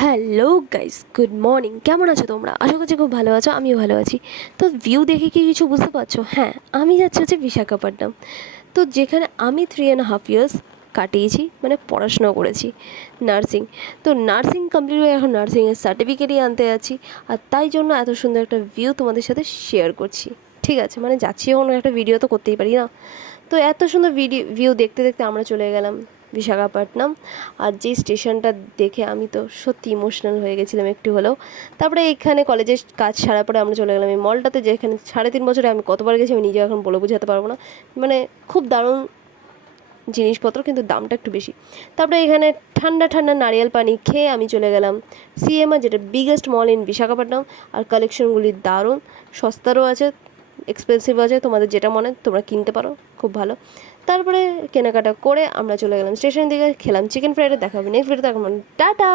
Hello guys, good morning. কেমন আছো তোমরা? আশা করছি খুব ভালো আছো, আমিও ভালো আছি। তো ভিউ দেখে কি কিছু বুঝতে পারছো? হ্যাঁ, আমি যাচ্ছি হচ্ছে বিশাখাপট্টনম। তো যেখানে আমি 3.5 ইয়ার্স কাটিয়েছি, মানে পড়াশোনা করেছি নার্সিং। তো নার্সিং কমপ্লিট হয়ে এখন নার্সিংয়ের সার্টিফিকেটই আনতে যাচ্ছি। আর তাই জন্য এত সুন্দর একটা ভিউ তোমাদের সাথে শেয়ার করছি। ঠিক আছে, মানে যাচ্ছি যখন একটা ভিডিও তো করতেই পারি না। তো এত সুন্দর ভিউ দেখতে দেখতে আমরা চলে গেলাম বিশাখাপট্টনম। আর যে স্টেশনটা দেখে আমি তো সত্যি ইমোশনাল হয়ে গেছিলাম একটু হলেও। তারপরে এখানে কলেজের কাজ ছাড়ার পরে আমরা চলে গেলাম এই মলটাতে, যেখানে 3.5 বছরে আমি কতবার গেছি আমি নিজে এখন বলে বোঝাতে পারবো না। মানে খুব দারুণ জিনিসপত্র, কিন্তু দামটা একটু বেশি। তারপরে এখানে ঠান্ডা ঠান্ডা নারিয়েল পানি খেয়ে আমি চলে গেলাম সিএমআর, যেটা বিগেস্ট মল ইন বিশাখাপট্টনম। আর কালেকশনগুলি দারুণ, সস্তারও আছে, এক্সপেন্সিভ আছে, তোমাদের যেটা মনে তোমরা কিনতে পারো, খুব ভালো। তারপরে কেনাকাটা করে আমরা চলে গেলাম স্টেশনের দিকে, খেলাম চিকেন ফ্রাইড রাইস। দেখা হবে নেক্সট ভিডিওতে, এখন টাটা।